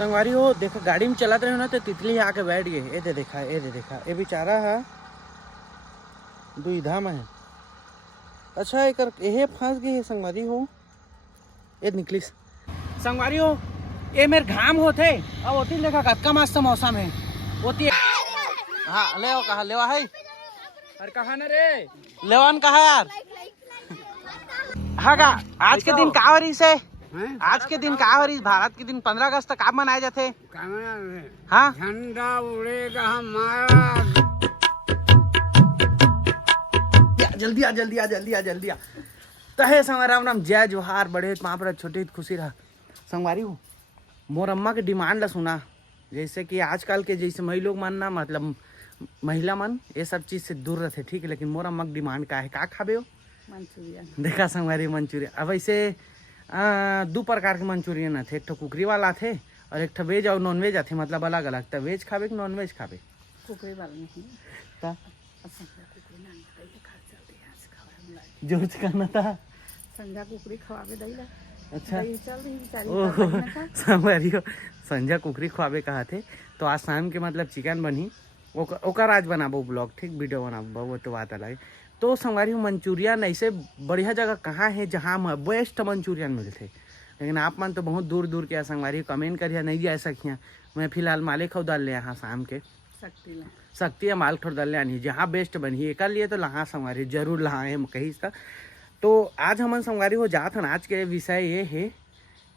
संगवारी हो देखो गाड़ी में चलाते रहे हो ना तो तितली आके बैठ गए। ये दे देखा ये बेचारा है दुविधा में है। अच्छा एक ये फंस गई है संगवारी हो। ये निकली संगवारी हो ये मेरे घाम होते अब होती देखा कतका मस्त मौसम है होती है। हाँ ले कहा लेवा है अरे कहा ना रे लेवन कहा यार। हाँ का आज के दिन का हो रही से आज के दिन का हो रही भारत के दिन 15 अगस्त का मनाए जाते। हाँ झंडा उड़ेगा हमारा। जल्दी आ तो है संगवारी राम राम जय जोहार बड़े महाप्रत छोटे खुशी रहा। संगवारी हो मोर अम्मा के डिमांड ला सुना जैसे कि आजकल के जैसे महिला मन ना मतलब महिला मन ये सब चीज से दूर रहते ठीक है। लेकिन मोर अम्मा की डिमांड का है का खाबे हो मंचूरियन। देखा संगवारी मंचूरियन अब ऐसे 2 प्रकार के मंचूरियन आते एक कुकरी वाला थे और एक वेज और नॉन वेज आते मतलब अलग अलग। तो वेज खाबे कि नॉन वेज खाबे कुकरी वाला नहीं जोर से करना था संजा कुकरी खवाबे दईला। अच्छा चल रही संगवारी हो संजा कुकरी खुआबे कहा थे तो आज शाम के मतलब चिकन बनी ओकर आज बनाबो ब्लॉग ठीक वीडियो बनाबो वो तो बात अलग। तो संगवारी मंचूरियन ऐसे बढ़िया जगह कहाँ है जहाँ बेस्ट मंचूरियन मिलते। लेकिन आप मन तो बहुत दूर दूर के संगवारी कमेंट करिए नहीं जा सकिया। मैं फिलहाल माले खौ डाल ले यहाँ शाम के शक्ति माल ठोर डाल ले जहाँ बेस्ट बनी एक लिए तो लहाँ संगवारी जरूर लहाँ है कहीं तक। तो आज हम संगवारी हो जात हन आज के विषय ये है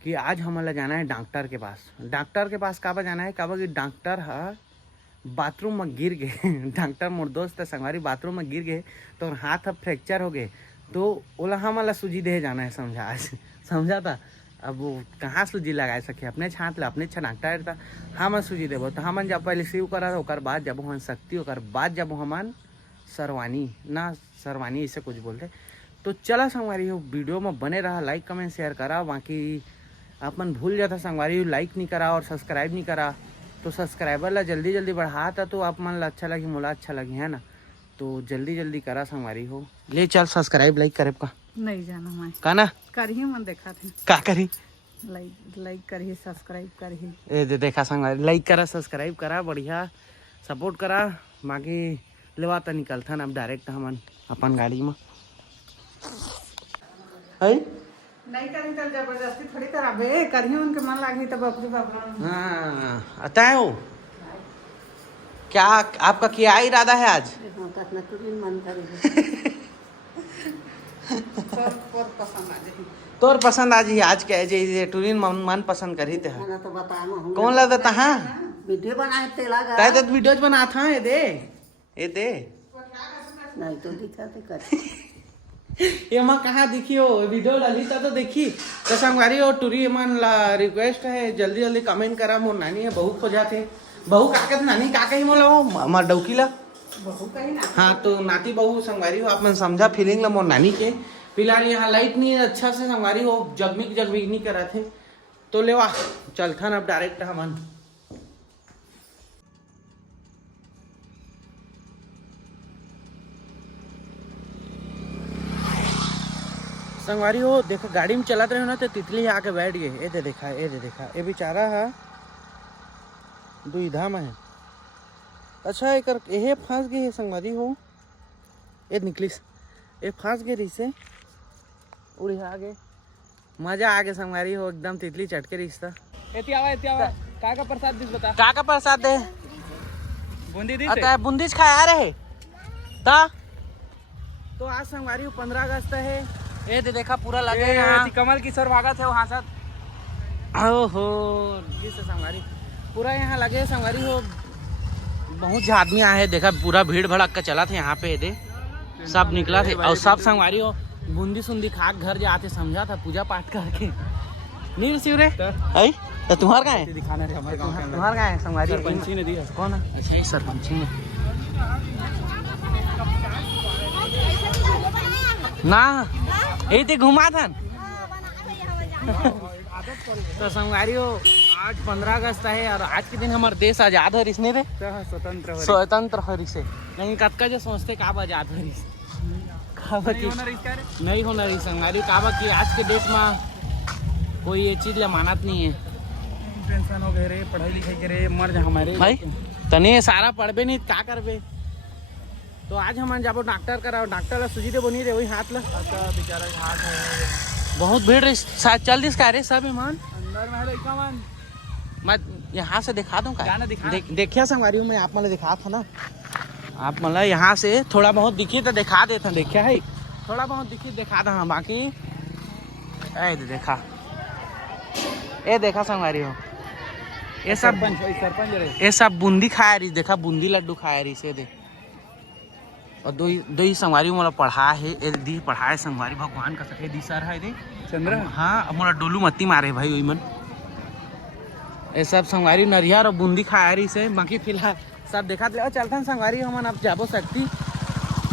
कि आज हमें जाना है डॉक्टर के पास। डॉक्टर के पास काबा जाना है काबा कि डॉक्टर है बाथरूम में गिर गए। डॉक्टर मोर दोस्त है संगवारी बाथरूम में गिर गए तो हाथ अब फ्रैक्चर हो गए तो ओला हमारा सूजी दे जाना है समझा आज समझा था। अब वो कहाँ सूजी लगा सके अपने छात ला अपने डॉक्टर था हम सूजी देव तो हमन जब पहले शिव करा ओकर बाद जब हम शक्ति ओकर बाद जब हमन सरवानी ऐसे कुछ बोलते। तो चला संगवारी हो वीडियो में बने रहा लाइक कमेंट शेयर करा। बाकी अपन भूल जाता संगवारी लाइक नहीं करा और सब्सक्राइब नहीं करा तो सब्सक्राइबर ला जल्दी बढ़ाता तो आप मन ला अच्छा लगी मोला अच्छा लगी है ना। तो जल्दी करा संगवारी हो ले चल सब्सक्राइब लाइक करे का नहीं जाना मैं का ना करही मन देखा थे का करी लाइक करही सब्सक्राइब करही ए दे देखा संगवारी लाइक करा सब्सक्राइब करा बढ़िया सपोर्ट करा। बाकी लेवा तो निकलता अब डायरेक्ट हमन अपन गाड़ी में है नहीं करी तो जबरदस्ती थोड़ी कराबे करही उनके मन लागी तब अपनी बाबा। हाँ आता है वो क्या आपका क्या इरादा है आज मन तोर पसंद आज ही आज के जे टूरिन मन पसंद करी थे तो बता कौन ला देता हाँ वीडियो बनाए तेला ताई तो वीडियोज बना था ये दे नहीं तो दिखाते कर ये माँ कहाँ दिखियो वीडियो डाली था तो देखी तो संगवारी और टूरी मन ला रिक्वेस्ट है जल्दी कमेंट करा मोर नानी है बहू खोजा थे बहू काकत नानी काका ही मोला हमार डौकी ला बहू कहीं ना हाँ तो नाती बहू संगवारी हो आप मन समझा फीलिंग ला मोर नानी के। फिलहाल यहाँ लाइट नहीं अच्छा से संगवारी हो जगमिग नहीं करा थे तो लेवा चलता अब डायरेक्ट हमन संगवारी हो देखो गाड़ी में चलाते रहे हो ना तो तितली आके बैठ गए। ये देखा ये बेचारा है दुविधा में है। अच्छा एक ये फंस गई है संगवारी हो ये निकली ये फंस गई रही से उड़ी आ गए मजा आ गया संगवारी हो एकदम तितली चटके रिश्ता का प्रसाद दिस बता का प्रसाद दे बूंदी दी आता बूंदीज खाया रहे ता तो आज संगवारी 15 अगस्त है। ये देखा पूरा लगे यहाँ कमल किशोर भागत है वहाँ साथ ओहो संगवारी पूरा यहाँ लगे संगवारी हो बहुत आदमी आए देखा पूरा भीड़ भड़क का चला था यहाँ पे दे सब निकला थे और सब संगवारी हो बूंदी सुंदी खा घर जाते समझा था पूजा पाठ करके नील शिवरे है तो तुम्हार का है दिखाना रे हमारे गांव के अंदर तुम्हार का है संगवारी सरपंची ने दिया कौन है अच्छा ही सरपंची ने ना यही थी घुमा था तो संगवारी हो आज 15 अगस्त है और आज के दिन हमारा देश आजाद है इसने रे स्वतंत्र हरी से लेकिन कतका जो सोचते काब आजाद हरी नहीं होना रही संगवारी काबा की आज के देश में कोई ये चीज ला मानत नहीं है टेंशन हो गए रे, पढ़ाई लिखाई के रे, मर जा हमारे भाई तने सारा पढ़बे नहीं का करबे। तो आज हम जाबो डॉक्टर कराओ, डॉक्टर ला सुजी दे बनी रे वही हाथ ला। बेचारा के हाथ है बहुत भीड़ रे, चल दिस का रे सब ईमान अंदर में है लड़का मन। मैं यहाँ से दिखा दूं का? जाना दिखा। देखिए संगवारी हूँ मैं, आप मतलब दिखा था ना, आप मतलब यहाँ से थोड़ा बहुत दिखी तो दिखा देता, देखिए है थोड़ा बहुत दिखी दिखा था, बाकी ए देखा, ये देखा संगवारी हो, ये सब सरपंच रे, ये सब बूंदी खाया रही, देखा बूंदी लड्डू खाया रही से दे। और दो ही संगवारी मतलब पढ़ा है, ये दी पढ़ाए संगवारी भगवान का सके दी सर है दे चंद्रा। हाँ अब मोला डोलू मत्ती मारे भाई वही मन, ये सब संगवारी नरियर और बूंदी खाया रही से। बाकी फिलहाल सब देखा ले चलता संगवारी हमन अब जाबो सकती।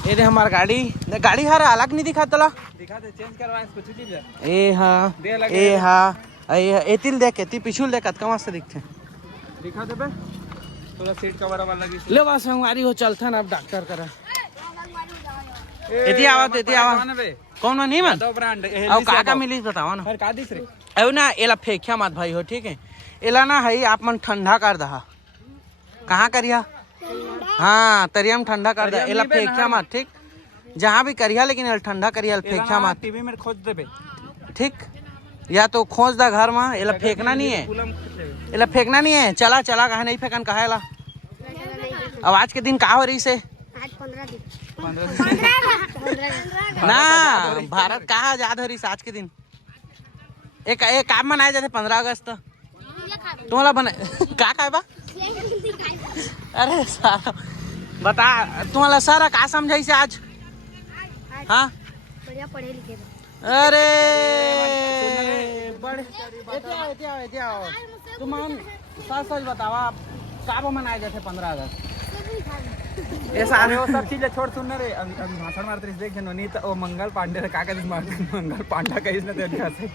ये दे हमार गाड़ी हर अलग नहीं दिखा तला, दिखा दे चेंज करवा कुछ चीज है। ए हाँ एतिल देख एति पिछुल देख कतका मस्त दिखथे, दिखा दे बे थोड़ा सीट कवर वाला लगी ले बस संगवारी हो चलता अब डॉक्टर करा। एति आवा कौन ना नहीं मन दो ब्रांड अब का मिली बताओ ना। फिर का दिस रे अब ना एला फेंकिया मत भाई हो, ठीक है एला ना है आप मन ठंडा कर दहा, कहाँ करिया हाँ तरिया में ठंडा कर दे, एला फेंकिया मत ठीक, जहाँ भी करिया लेकिन एला ठंडा करिया, फेंकिया मत टीवी में खोज देबे ठीक, या तो खोज दा घर में, एला फेंकना नहीं है, एला फेंकना नहीं है। चला चला कहा नहीं फेंकन कहा एला। अब आज के दिन का हो रही से ना भारत कहाँ आजाद हो रही आज के दिन, एक काम मनाए जाते 15 अगस्त तुम्हारा बना का खाए बा। अरे सारा बता तुम्हारा सारा का समझाई से आज हाँ बढ़िया पढ़े लिखे अरे बड़े तुम सच सच बतावा का मनाए जाते 15 अगस्त ऐसा अरे वो सब चीजें छोड़ सुन रे, अभी भाषण मारते रही देख जनो नहीं तो वो मंगल पांडे का दिस मारते, मंगल पांडा का इसने तो इनका से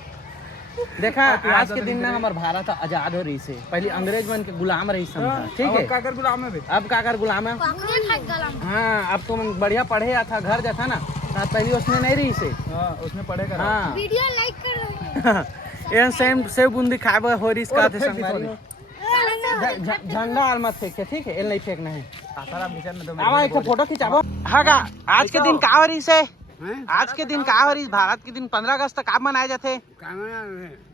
देखा आज के दिन में हमार भारत आजाद हो रही से, पहले अंग्रेज बन के गुलाम रही समझा, ठीक है काकर गुलाम है बे, अब काकर गुलाम है। हाँ अब तुम बढ़िया पढ़े था घर जाता ना, पहले उसमें नहीं रही से। हां उसने पढ़ेगा। हाँ वीडियो लाइक कर ये सेम बूंदी खाबे हो रही इसका थे संगवारी, झंडा आल मत फेंके ठीक है, एल नहीं फेंकना है। आसाराम किचन में तो आवा एक फोटो खिंचाबो। हाँ का आज के दिन का हो रही से, आज के दिन का हो रही भारत के दिन 15 अगस्त का मनाए जाते।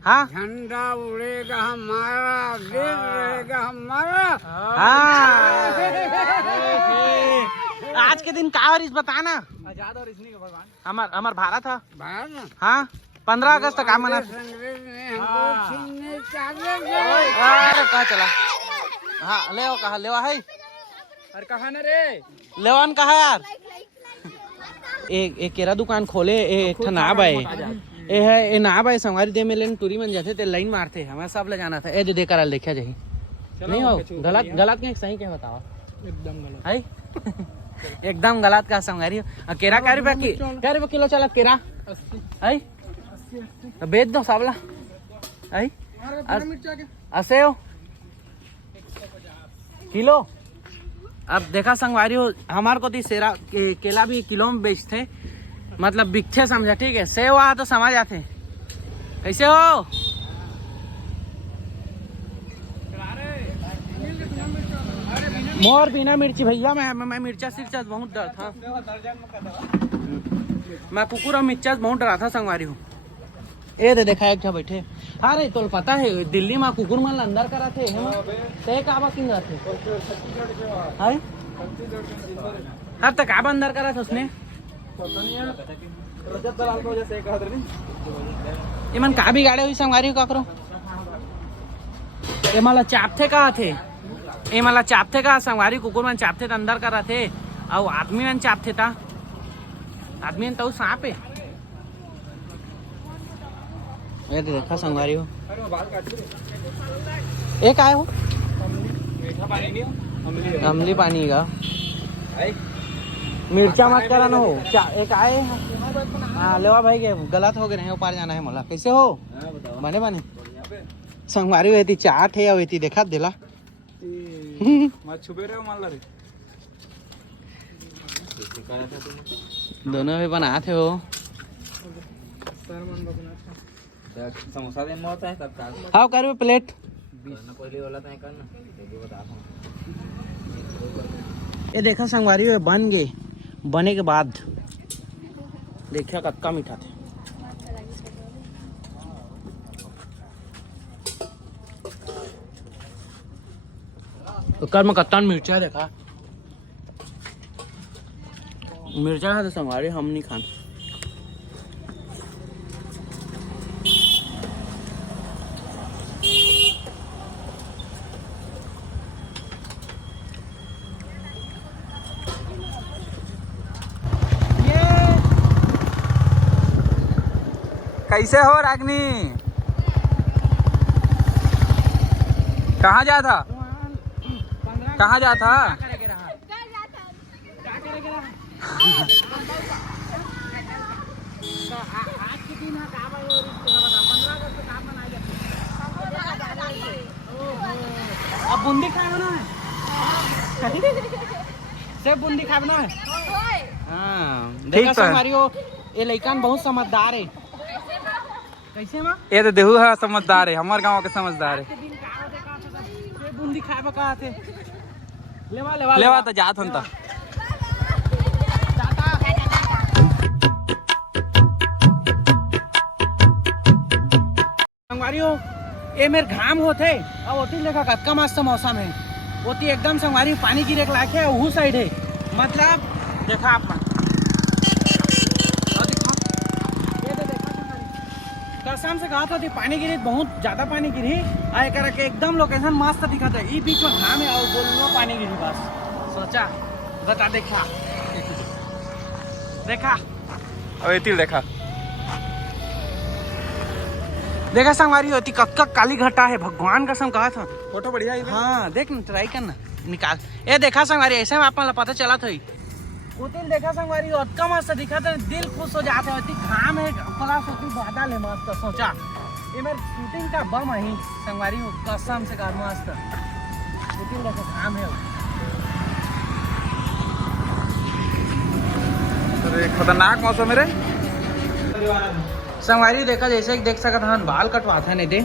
हाँ झंडा उड़ेगा हमारा, देश रहेगा हमारा। हाँ आज के दिन का हो रही बताना। आजाद और इसने का भगवान हमार भारत है भारत हाँ 15 अगस्त का मना। अंग्रेज ने हमको छीनने चाहे थे। अरे कहाँ चला हाँ ले कहा लेवा है अरे कहा ना रे लेवान कहा यार। एक केरा दुकान खोले एक नाब है, ए है ए नाब है संगवारी दे में लेन टूरी मन जाते ते लाइन मारते हमें सब ले जाना था। ए जो देकर देखा जाही नहीं हो गलत के सही क्या बताओ एकदम गलत है एकदम गलत का संगवारी। केरा क्या रुपया किलो चला केरा है बेच दो सावला है असे किलो। अब देखा संगवारी हो हमारे को दी सेरा केला भी किलो में बेचते मतलब बिकते समझा ठीक है। सेव आ तो समझ आते कैसे हो। मोर बिना मिर्ची भैया मैं मिर्चा सिर्चा बहुत डर था, मैं कुकुर और मिर्चा बहुत डरा था संगवारी हूँ। ए दे देखा एक बैठे अरे तो पता है दिल्ली में कुकुर मन अंदर करा थे ते का किंग थे हाय अब तक आप अंदर करा था उसने ये मन का भी गाड़े हुई संगवारी का करो ये मला चापथे का थे ये मला चापथे का संगवारी कुकुर मन चापथे तो अंदर करा थे और आदमी मन चापथे था आदमी तो सांप है। ये देखा संगवारी हो एक आए हो मीठा पानी नहीं हो अमली पानी का मिर्चा मत करा ना हो एक आए हाँ लेवा भाई के गलत हो गए नहीं पार जाना है मोला कैसे हो बने बने संगवारी हुई थी चाट है हुई थी देखा दिला मत छुपे रहे हो मान ला रे दोनों भी बनाते हो समोसा दे मौत है तब का हाँ कर प्लेट ये देखा संगवारी में बन गए, बने के बाद देखिए कक्का मीठा थे। कल में कत्ता मिर्चा देखा, मिर्चा है तो संगवारी हम नहीं खान। कैसे हो रागनी? कहाँ जा था? कहाँ जा था? अब बूंदी खाए ना है, सब बूंदी खाए ना है। हाँ देखा संगवारी हो, ये लइकन बहुत समझदार है। कैसे माँ? ये तो देहू है समझदार है, हमारे गांव के समझदार है। बूंदी खाए कहा थे, लेवा तो जात हन ता। संगवारी हो, ये मेरे घाम होते अब होती लेखा कतका मस्त मौसम है, होती एकदम संगवारी पानी गिरे के लाके वो साइड है, मतलब देखा आप कसम से कहा था पानी गिरी, बहुत ज्यादा पानी गिरी आए करके एकदम लोकेशन मस्त दिखा था। ये बीच में घाम है और बोलना पानी गिरी, बस सोचा बता देखा देखा अब इतिल देखा देखा संगवारी होती कक्का काली घटा है, भगवान कसम कहा था। फोटो बढ़िया है। हाँ देख ना, ट्राई करना निकाल। ये देखा संगवारी ऐसे में आपको पता चला था उतिल देखा संगवारी अतका मस्त दिखा था, दिल खुश हो जाता है। घाम है प्लस होती बादल है मस्त, सोचा ये मेरे शूटिंग का बम है संगवारी हो, कसम से कर मस्त उतिल देखो घाम है। अरे खतरनाक मौसम है रे। संगवारी देखा जैसे देख सकते हैं बाल कटवा था नहीं दे,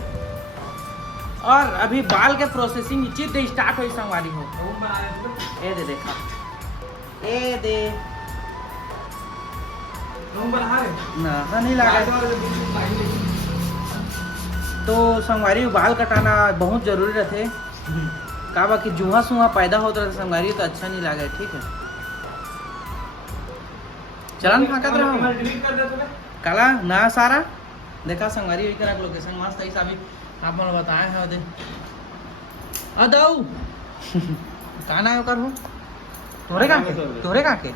और अभी बाल के प्रोसेसिंग चित स्टार्ट हुई संगवारी हो। ये दे देखा, ये दे ना नहीं लगा तो संगवारी बाल कटाना बहुत जरूरी रहते। का बाकी जुहा सुहा पैदा होता रहता संगवारी तो अच्छा नहीं लगे। ठीक है चलन फाका रहा काला ना सारा देखा संगवारी वही करा लोकेशन मस्त ऐसा भी आप मन बताए हैं दे अदऊ का ना कर हो तोरे का के